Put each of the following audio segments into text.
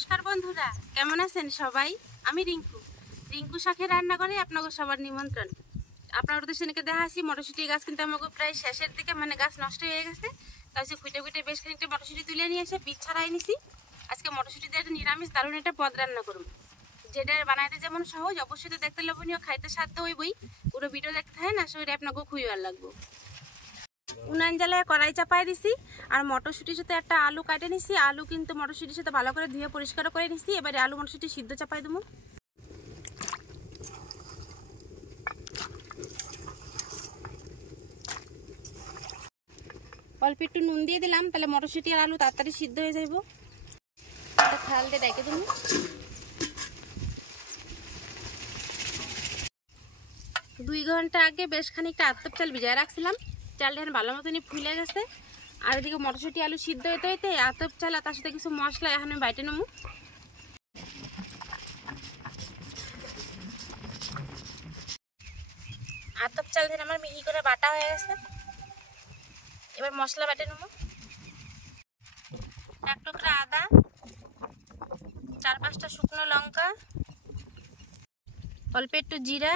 নমস্কার বন্ধুরা, কেমন আছেন সবাই? আমি রিঙ্কু শাখের রান্নাঘরে আপনাদের সবার নিমন্ত্রণ। আপনার উদ্দেশ্যে দেখা আসি মটরশুঁটি গাছ কিন্তু আমাকে প্রায় শেষের দিকে গাছ নষ্ট হয়ে গেছে। তাই সে খুঁটে খুঁটে বেশ খানিকটা মটরশুঁটি তুলে নিয়ে এসে বীজ ছাড়াই নিছি। আজকে মটরশুঁটি দিয়ে একটা নিরামিষ দারুণ একটা পদ রান্না করব, যেটা বানাইতে যেমন সহজ, অবশ্যই তো দেখতে লোভনীয়, খাইতে স্বাদ তো হইবই। পুরো ভিডিও দেখতে হয় না, শরীরে আপনাকে খুবই ভালো লাগবে। উনান জ্বালায় কড়াই চাপাই দিছি আর মটরশুঁটির সাথে একটা আলু কাটে নিছি। আলু কিন্তু মটরশুঁটির সাথে ভালো করে ধুয়ে পরিষ্কার করে নিছি। এবারে আলু মটরশুঁটি সিদ্ধ চাপাই দেবো। অল্প একটু নুন দিয়ে দিলাম, তাহলে মটরশুঁটি আর আলু তাড়াতাড়ি সিদ্ধ হয়ে যাইব। থাল দিয়ে ডেকে দেবো। 2 ঘন্টা আগে বেশ খানিকটা আতপ চাল ভিজায় রাখছিলাম। চালটা ভালো মতনই ফুলে গেছে। আর এদিকে মটরশুঁটি আলু সিদ্ধ হইতে হইতে আতপ চাল আর তার সাথে কিছু মশলা এখন আমি বাইটে নেবো। আতপ চাল ধরে আমার মিহি করে বাটা হয়ে গেছে। এবার মশলা বাটে নেবো। 1 টুকরা আদা, 4-5টা শুকনো লঙ্কা, অল্প একটু জিরা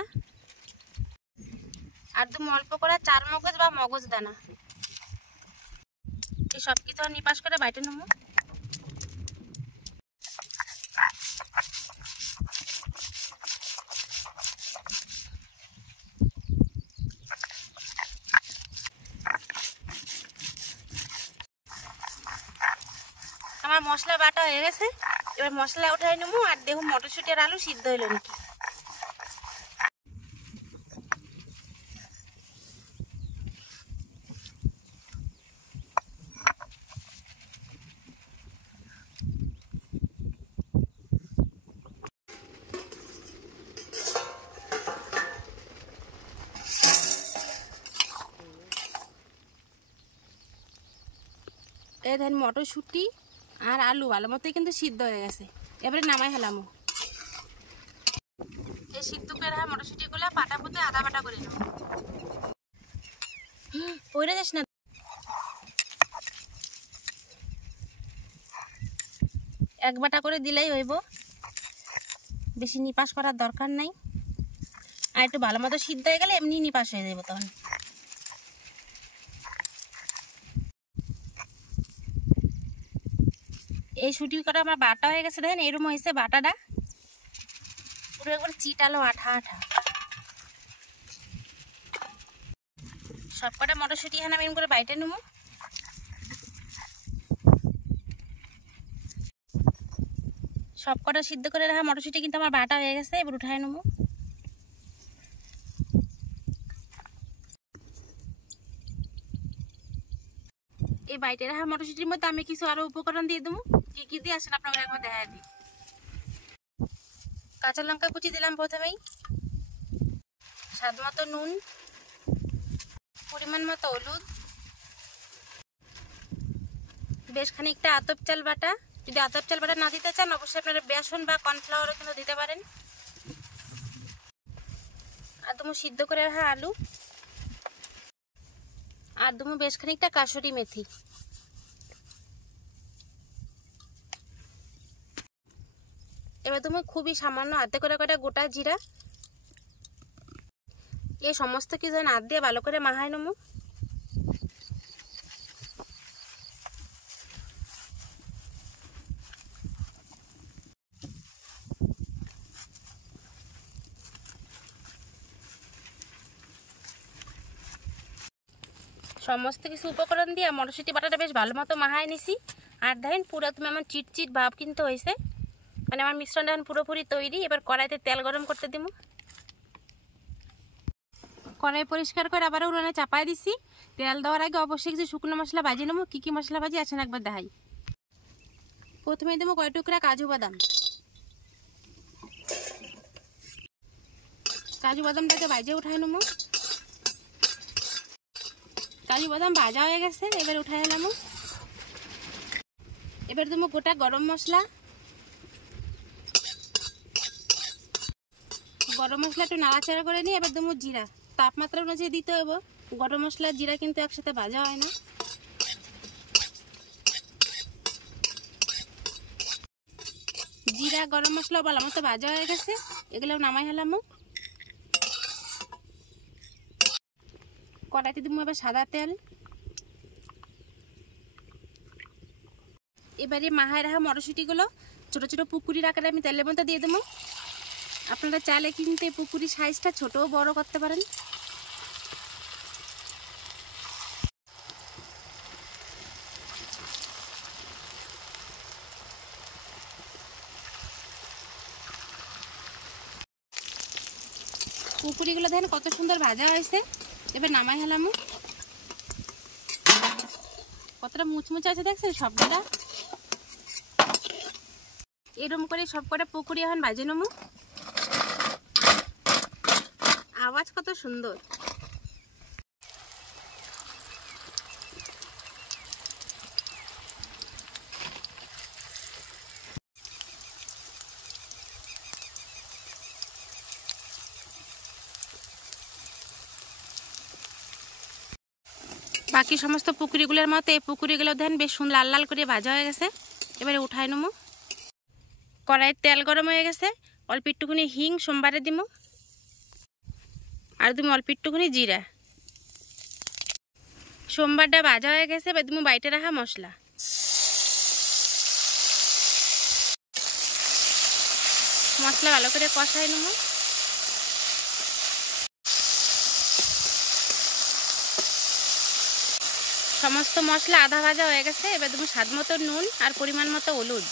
আর তুমি অল্প করে 4 মগজ বা মগজ দানা, এই সব কিছু নিপাস করে বাইটে নেবো। আমার মশলা বাটা হয়ে গেছে। এবার মশলা উঠাই নেবো আর দেখুন মটরশুঁটি আর আলু সিদ্ধ হইল নাকি। এই দেখেন মটরশুঁটি আর আলু ভালো মতোই কিন্তু সিদ্ধ হয়ে গেছে। এবারে নামাই হেলাম। এই সিদ্ধ করে মটরশুঁটি গুলা পাটা পুঁতে আদা বাটা করে নেব। পড়ে যাস না। এক বাটা করে দিলেই হইব, বেশি নিপাস করার দরকার নাই। আর একটু ভালো মতো সিদ্ধ হয়ে গেলে এমনি নিপাস হয়ে যাবে তখন। এই শুটি করা আমার বাটা হয়ে গেছে। দেখেন এরকম হয়েছে বাটাটা, পুরো একবার চিটালো আঠা আঠা। সব কটা মটরশুঁটি এখানে আমি করে বাইটে নেবো। সব কটা সিদ্ধ করে রাখা মটরশুঁটি কিন্তু আমার বাটা হয়ে গেছে। এবার উঠাই নেবো। এই বাইটে রাখা মটরশুঁটির মধ্যে আমি কিছু আরো উপকরণ দিয়ে দেবো। কি কি দিয়ে আসেন আপনাদের একবার দেখা দিই। কাঁচা লঙ্কা কুচি দিলাম প্রথমেই, স্বাদ মতো নুন, পরিমাণ মতো হলুদ, বেশ খানিকটা আতপ চাল বাটা। যদি আতপ চাল বাটা না দিতে চান অবশ্যই আপনারা বেসন বা কর্নফ্লাওয়ারও কিন্তু দিতে পারেন। আর দুমো সিদ্ধ করে রাখা আলু, আর দুমো বেশ খানিকটা কাসুরি মেথি। এবার তুমি খুবই সামান্য হাতে করে কটা গোটা জিরা। এই সমস্ত কিছু হাত দিয়ে ভালো করে মাখাই নেবো। সমস্ত কিছু উপকরণ দিয়ে মটরশুঁটি বাটাটা বেশ ভালো মতো মাখাই নিছি। আর দেখেন পুরো তুমি আমার চিটচিট ভাব কিন্তু হয়েছে, মানে আমার মিশ্রণটা এখন পুরোপুরি তৈরি। এবার কড়াইতে তেল গরম করতে দিব। কড়াই পরিষ্কার করে আবার উনুনে চাপাই দিছি। তেল দেওয়ার আগে অবশ্যই কিছু শুকনো মশলা ভাজি নেবো। কী কী মশলা ভাজি আছেন একবার দেখাই। প্রথমে দেবো কয় টুকরা কাজু বাদাম। কাজু বাদামটাকে ভাজে উঠাই নেবো। কাজু বাদাম ভাজা হয়ে গেছে, এবার উঠাই এলাম। এবার দেবো গোটা গরম মশলা। গরম মশলা একটু নাড়াচাড়া করে নিই। এবার দেবো জিরা। তাপমাত্রা অনুযায়ী দিতে হবে। গরম মশলা জিরা কিন্তু একসাথে ভাজা হয় না। জিরা গরম মশলা ভালো মতো ভাজা হয়ে গেছে, এগুলো নামাই হলাম। কড়াইতে দিব এবার সাদা তেল। এবারে মাহায় রাখা মটরশুঁটিগুলো ছোট ছোট পুকুরির আকারে আমি তেলের মধ্যে দিয়ে দেবো। আপনারা চাইলে কিন্তু এই পুকুরির সাইজটা ছোট বড় করতে পারেন। পুকুরিগুলো দেখেন কত সুন্দর ভাজা হয়েছে, এবার নামাই হলাম। কতটা মুচমুচে আছে দেখছেন সবগুলা। এরকম করে সব কটা পুকুরি এখন ভাজে নেবো। আওয়াজ কত সুন্দর। বাকি সমস্ত পুকুরিগুলোর মতো এই পুকুরিগুলো দেখেন বেশ সুন্দর লাল লাল করে ভাজা হয়ে গেছে, এবারে উঠাই নেবো। কড়াইয়ের তেল গরম হয়ে গেছে, অল্প একটুখানি হিং সোমবারে দিব, আর তুমি অল্প একটুখানি জিরা। সোমবারটা ভাজা হয়ে গেছে, এবার তুমি বাইটে রাখা মশলা। মশলা ভালো করে কষাই নেবো। সমস্ত মশলা আধা ভাজা হয়ে গেছে, এবার তুমি স্বাদ মতো নুন আর পরিমাণ মতো হলুদ।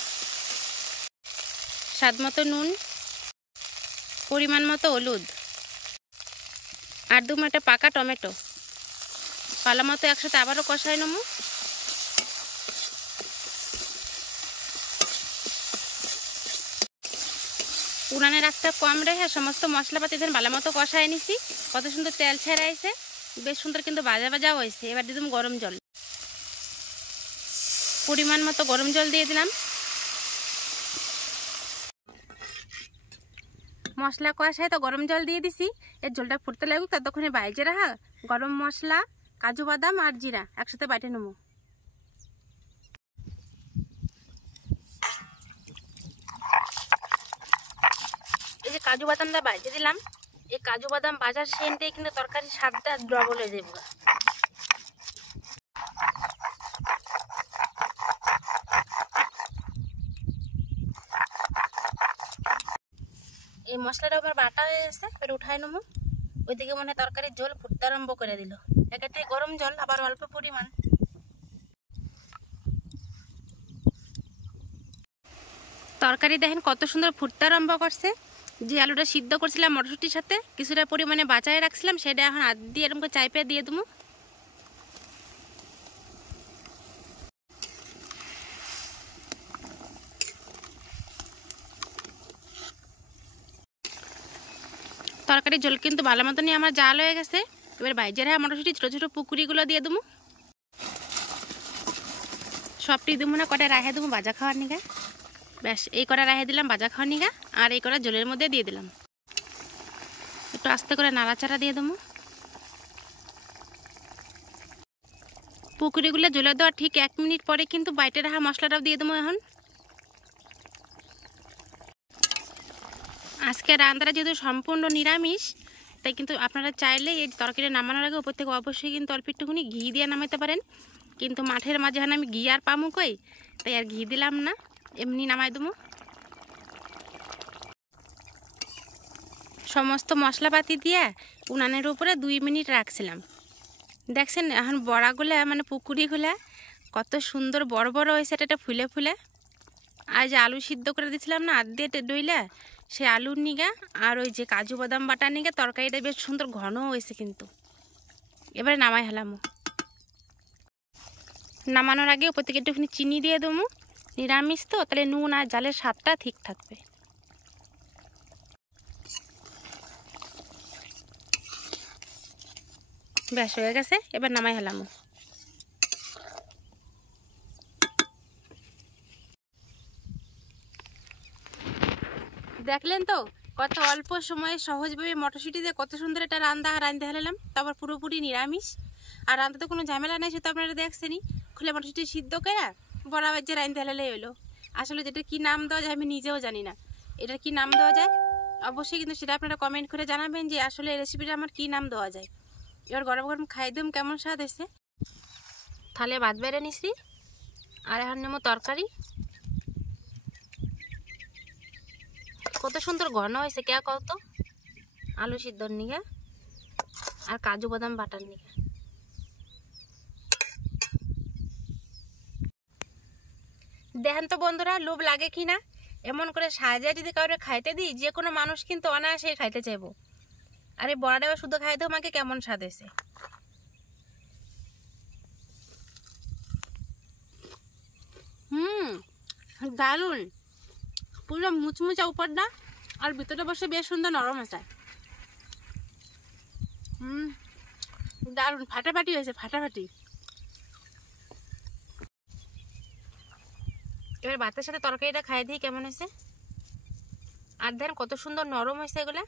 স্বাদ মতো নুন, পরিমাণ মতো হলুদ, আর তুমি একটা পাকা টমেটো ভালো মতো একসাথে আবারও কষাই নেবো। উনানের আঁচটা কম রেখে সমস্ত মশলাপাতি ধরেন ভালো মতো কষাই নিছি। কত সুন্দর তেল ছেড়ে আইছে, বেশ সুন্দর কিন্তু ভাজা ভাজা হয়েছে। এবার দিলাম গরম জল, পরিমাণ মতো গরম জল দিয়ে দিলাম। মশলা কষায় তো গরম জল দিয়ে দিছি, এর জলটা ফুটতে লাগুক, ততক্ষণে বাইজে রাখা গরম মশলা, কাজু বাদাম আর জিরা একসাথে বাইটে নেবো। এই যে কাজু বাদামটা বাইজে দিলাম, এই কাজু বাদাম ভাজার সেন্টে কিন্তু তরকারির স্বাদটা ডবল হয়ে যাবে। এই মশলাটা আমার বাটা হয়ে গেছে, এবার উঠাই নেবো। ওইদিকে মনে তরকারির ঝোল ফুটতে আরম্ভ করে দিল। একেটাই গরম জল, আবার অল্প পরিমাণ। তরকারি দেখেন কত সুন্দর ফুটতে আরম্ভ করছে। যে আলুটা সিদ্ধ করছিলাম মটরশুঁটির সাথে কিছুটা পরিমাণে বাঁচায় রাখছিলাম, সেটা এখন হাত দিয়ে এরকম করে চাইপে দিয়ে দেবো। তরকারির ঝোল কিন্তু ভালো মতনই আমার জাল হয়ে গেছে। এবার বাইজের হ্যাঁ মটরশুঁটি ছোটো ছোটো পুকুরিগুলো দিয়ে দেবো। সবটি দেবো না, কটা রাখে দেবো ভাজা খাওয়ার নিগা। ব্যাস এই কটা রাখে দিলাম ভাজা খাওয়ার নিগা, আর এই কটা ঝোলের মধ্যে দিয়ে দিলাম। একটু আস্তে করে নাড়াচাড়া দিয়ে দেবো। পুকুরিগুলো ঝোলে দেওয়ার ঠিক 1 মিনিট পরে কিন্তু বাইটে রাখা মশলাটাও দিয়ে দেবো। এখন আজকে রান্নাটা যেহেতু সম্পূর্ণ নিরামিষ, তাই কিন্তু আপনারা চাইলে এই তরকারি নামানোর আগে উপর থেকে অবশ্যই কিন্তু অল্প একটুখানি ঘি দিয়ে নামাতে পারেন। কিন্তু মাঠের মাঝখানে আমি ঘি আর পামু কই, তাই আর ঘি দিলাম না, এমনি নামাই দেবো। সমস্ত মশলাপাতি দিয়ে উনানের উপরে 2 মিনিট রাখছিলাম। দেখছেন এখন বড়াগুলা মানে পুকুরিগুলা কত সুন্দর বড় বড় হয়েছে, এটা ফুলে ফুলে। আর যে আলু সিদ্ধ করে দিয়েছিলাম না হাত দিয়ে ডইলা, সে আলুর নিগা আর ওই যে কাজু বাদাম বাটা নিগা তরকারিটা বেশ সুন্দর ঘন হয়েছে কিন্তু। এবারে নামাই হলাম। নামানোর আগে উপর থেকে একটুখানি চিনি দিয়ে দেবো, নিরামিষ তো, তাহলে নুন আর জালের স্বাদটা ঠিক থাকবে। ব্যাস হয়ে গেছে, এবার নামাই হলাম। দেখলেন তো কত অল্প সময়ে সহজভাবে মটরশুঁটি দিয়ে কত সুন্দর একটা রান্ধতে হলাম, তারপর পুরোপুরি নিরামিষ। আর রান্নাতে কোনো ঝামেলা নেই, সে তো আপনারা দেখছেনই। খুলে মটরশুঁটি সিদ্ধ করে বড়া বাজে রান্ধতে হলে হলো। আসলে যেটা কি নাম দেওয়া যায় আমি নিজেও জানি না, এটার কি নাম দেওয়া যায় অবশ্যই কিন্তু সেটা আপনারা কমেন্ট করে জানাবেন যে আসলে এই রেসিপিটা আমার কি নাম দেওয়া যায়। এবার গরম গরম খাই দিম কেমন স্বাদ এসে। থালে ভাত বেড়ে নিছি, আর এখন নেবো তরকারি। কত সুন্দর ঘন হয়েছে কে কত, আলু সিদ্ধর নিগে আর কাজু বাদাম বাটার নিগে। দেখেন তো বন্ধুরা লোভ লাগে কি না, এমন করে সাজিয়ে যদি কাউরে খাইতে দিই যে কোনো মানুষ কিন্তু অনায়াসেই খাইতে চাইবো। আর এই বড়াটা শুধু খাইতে আমাকে কেমন স্বাদ হয়েছে। দারুণ, পুরো মুচমুচা উপরটা আর ভিতরে বসে বেশ সুন্দর নরম আছে। দারুণ ফাটাফাটি হয়েছে, ফাটাফাটি। এবার ভাতের সাথে তরকারিটা খাই দিই কেমন হয়েছে। আর দেখেন কত সুন্দর নরম হয়েছে এগুলা।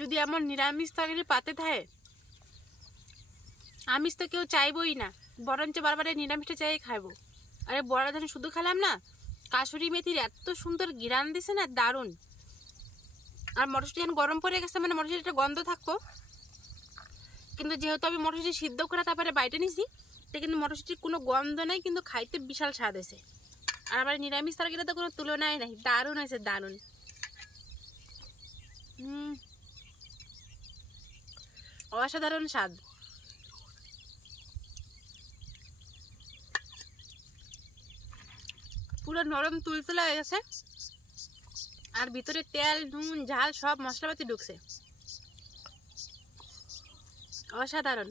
যদি এমন নিরামিষ তরকারি পাতে থাকে, আমিষ তো কেউ চাইবই না, বরঞ্চ বারবার নিরামিষটা চাই খাইবো। আরে বড়া ধরে শুধু খেলাম না, কাসুরি মেথির এত সুন্দর ঘিরান দিছে না, দারুণ। আর মটরশুঁটি যখন গরম পড়ে গেছে মানে মটরশুঁটিটা গন্ধ থাকবো, কিন্তু যেহেতু আমি মটরশুঁটি সিদ্ধ করে তারপরে বাইটে নিছি, তো কিন্তু মটরশুঁটির কোনো গন্ধ নাই, কিন্তু খাইতে বিশাল স্বাদ হয়েছে। আর আমার নিরামিষ তরকারিটা তো কোনো তুলনাই নাই, দারুণ হয়েছে, দারুণ। অসাধারণ স্বাদ। পুরো নরম তুলতুলা হয়ে গেছে, আর ভিতরে তেল নুন ঝাল সব মশলাপাতি ঢুকছে, অসাধারণ।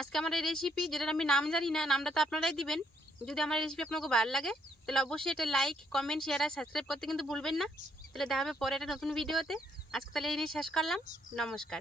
আজকে আমার এই রেসিপি, যেটা আমি নাম জানি না, নামটা তো আপনারাই দিবেন। যদি আমার রেসিপি আপনাকে ভালো লাগে তাহলে অবশ্যই এটা লাইক কমেন্ট শেয়ার আর সাবস্ক্রাইব করতে কিন্তু ভুলবেন না। তাহলে দেখা হবে পরে একটা নতুন ভিডিওতে। আজকে তাহলে এই নিয়ে শেষ করলাম, নমস্কার।